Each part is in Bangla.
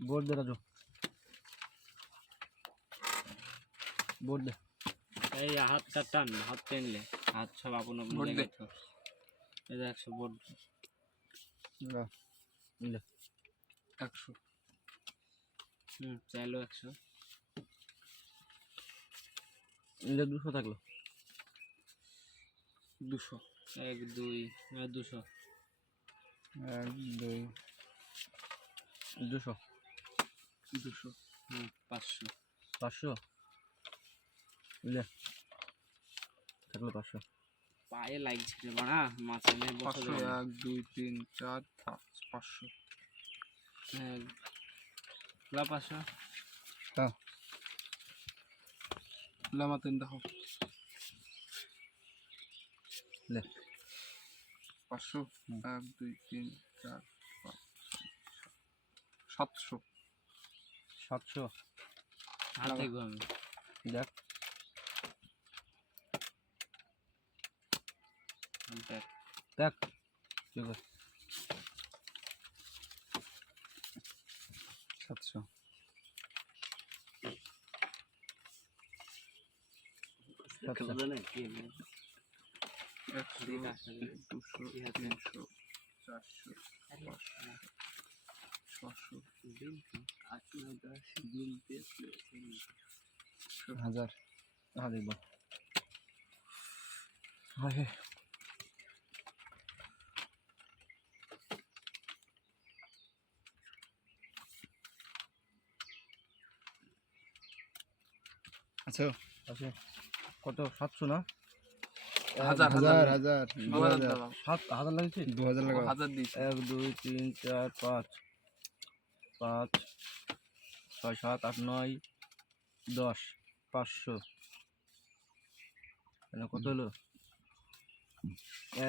বোর্ড দে রাজু বোর্ড দে। এই হাতটা টান হাত টেনলে। হাত সব আপন আপন বোর্ড দে। দেখ একশো বোর্ড লে একশো। হুম চাইলো একশো। লে দুশো থাকল। দুশো। এক দুই না, দুশো। এক দুই দুশো। দুশো। পাঁচশো। পাঁচশো? লে। থাকল পাঁচশো। পায়ে লাগছে রে বাড়া বসে পাঁচশো। এক দুই তিন চার পাঁচ পাঁচশো। এক লা পাঁচশো। হ্যাঁ লামা তিন দেখো। লে। পাঁচশো। এক দুই তিন চার পাঁচ সাতশো। সাতশো লাগা। দেখব আমি। দেখ। দেখ। দেখ। সাতশো। সাতশো। একশো দুশো তিনশো চারশো। পাঁচশো। হাজার। হ্যাঁ দেখব। আচ্ছা আছে কত? সাতশো না? হাজার, হাজার। হাজার। হাজার। হাজার হাজার। হাজার লাগছে দু হাজার লাগা হাজার এক দুই তিন চার পাঁচ। পাঁচ ছয় সাত আট নয় দশ পাঁচশো। কত হলো?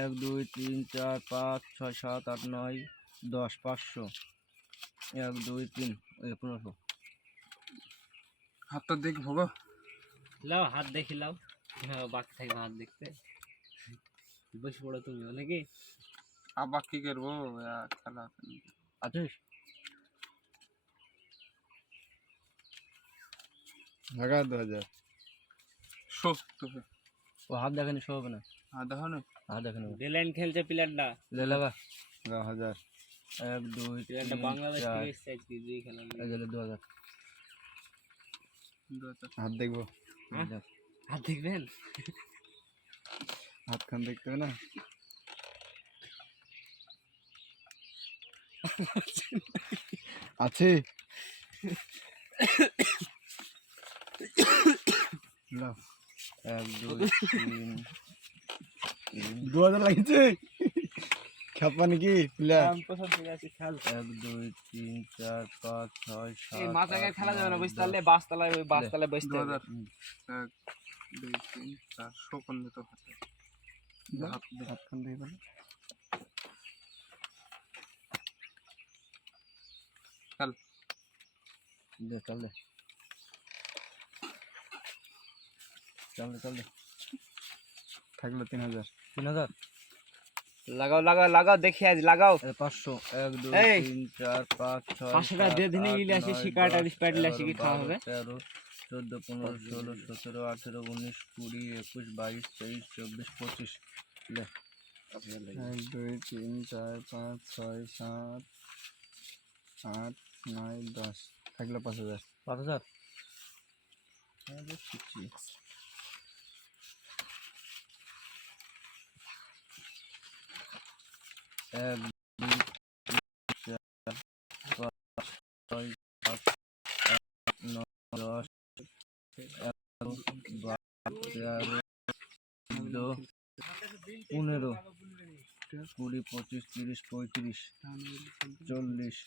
এক দুই তিন চার পাঁচ ছয় সাত আট নয় দশ পাঁচশো। এক দুই তিন এই পনেরোশো হাতটা দেখ ভোগ। লাও হাত দেখি লাও। হ্যাঁ বাকি থাকবে হাত দেখতে। বসে পড়ো তুমি নাকি? আবার কি করব? খেলা। আছিস? হাজার। সত্তর। ও হাত দেখানি হবে না? হ্যাঁ দেখো না হাত দেখানি খেলছে প্লেয়ারটা হাজার। এক দুই প্লেয়ারটা বাংলাদেশ থেকে এসেছে আজকে যে খেলা এই দু হাজার। হাত দেখব। হ্যাঁ? হাত দেখবেন? হাত খান দেখতে হবে না? আছে লাও এক দুই তিন তিন। দু হাজার লাগছে খাপা নাকি খেল। এক দুই তিন চার পাঁচ ছয় সাত খেলা যাবে না বুঝতে। পারলে বাসতলায় ওই বাসতলায় বসতে হবে। এক দুই তিন চার শোকন দিত হাতে। হাত দে। হাত দিয়ে বলে। চল দে চল দে চল দে চল দে থাকল তিন হাজার তিন হাজার লাগাও লাগাও লাগাও দেখি আজ লাগাও এ পাঁচশো এক দুই এই! তিন চার পাঁচ ছয় পাঁচশো টাকা সাত, দিয়ে দিলে আট, ইলে আসি নয়, শিকারটা দশ, স্প্যাডলে এগারো, শিখে খাওয়া বারো, হবে তেরো চোদ্দ পনেরো ষোলো সতেরো আঠেরো উনিশ কুড়ি একুশ বাইশ তেইশ চব্বিশ পঁচিশ লে এক দুই তিন চার পাঁচ ছয় সাত আট নয় দশ থাকল পাঁচ হাজার পাঁচ হাজার হ্যাঁ, বেশ শিখছি। এক ছয় সাত আট দশ এগারো বারো তেরো পনেরো, কুড়ি, পঁচিশ, তিরিশ, পঁয়ত্রিশ, চল্লিশ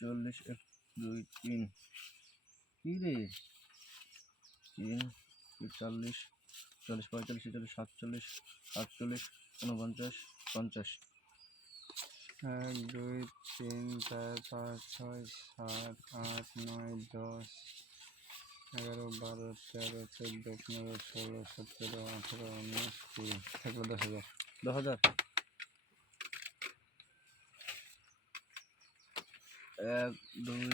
চল্লিশ, এক, দুই, তিন। কি রে? তিন চল্লিশ চল্লিশ, পঁয়তাল্লিশ, ছেচল্লিশ, সাতচল্লিশ, আটচল্লিশ উনপঞ্চাশ পঞ্চাশ। এক দুই তিন চার পাঁচ ছয় সাত আট নয় দশ এগারো বারো তেরো চোদ্দ পনেরো ষোলো সতেরো আঠেরো উনিশ কুড়ি থাকল দশ হাজার। দশ হাজার? এক দুই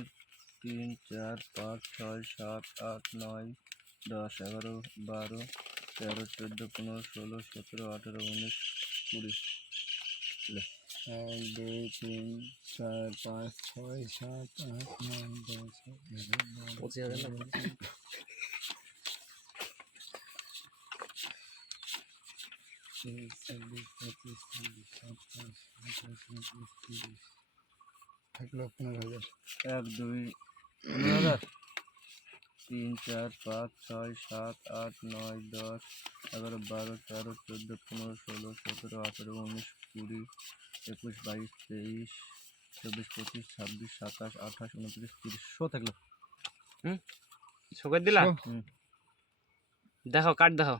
তিন চার পাঁচ ছয় সাত আট নয় দশ এগারো বারো তেরো চোদ্দ পনেরো ষোলো সতেরো আঠেরো উনিশ কুড়ি। এক দুই তিন চার পাঁচ ছয় সাত আট নয় দশ এগারো বারো পঁচিশ হাজার না? তেইশ চব্বিশ পঁচিশ ছাব্বিশ সাতাশ আঠাশ উনত্রিশ তিরিশ। এক পনেরো হাজার। এক দুই পনেরো হাজার? তিন চার পাঁচ ছয় সাত আট নয় দশ এগারো বারো তেরো চোদ্দ পনেরো ষোলো সতেরো আঠেরো উনিশ কুড়ি একুশ বাইশ তেইশ চব্বিশ পঁচিশ ছাব্বিশ সাতাশ আঠাশ উনত্রিশ তিরিশ। শো থাকল। শোকর দিলা? হুম। দেখো কাট দেখো।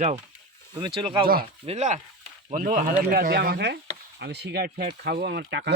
যাও। তুমি চলো যাও। বুঝলা? বন্ধু হাজার টাকা দিয়ে আমাকে। আমি সিগারেট ফিগারেট খাব আমার টাকা